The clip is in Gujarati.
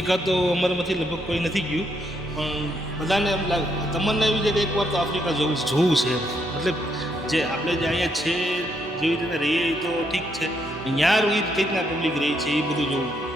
આફ્રિકા તો અમારામાંથી લગભગ કોઈ નથી ગયું, પણ બધાને એમ લાગે તમન્ના એવી છે કે એકવાર તો આફ્રિકા જોવું છે. મતલબ જે આપણે જે અહીંયા છે જેવી રીતે રહીએ એ તો ઠીક છે, ત્યાં કઈ રીતના પબ્લિક રહી છે એ બધું જોવું.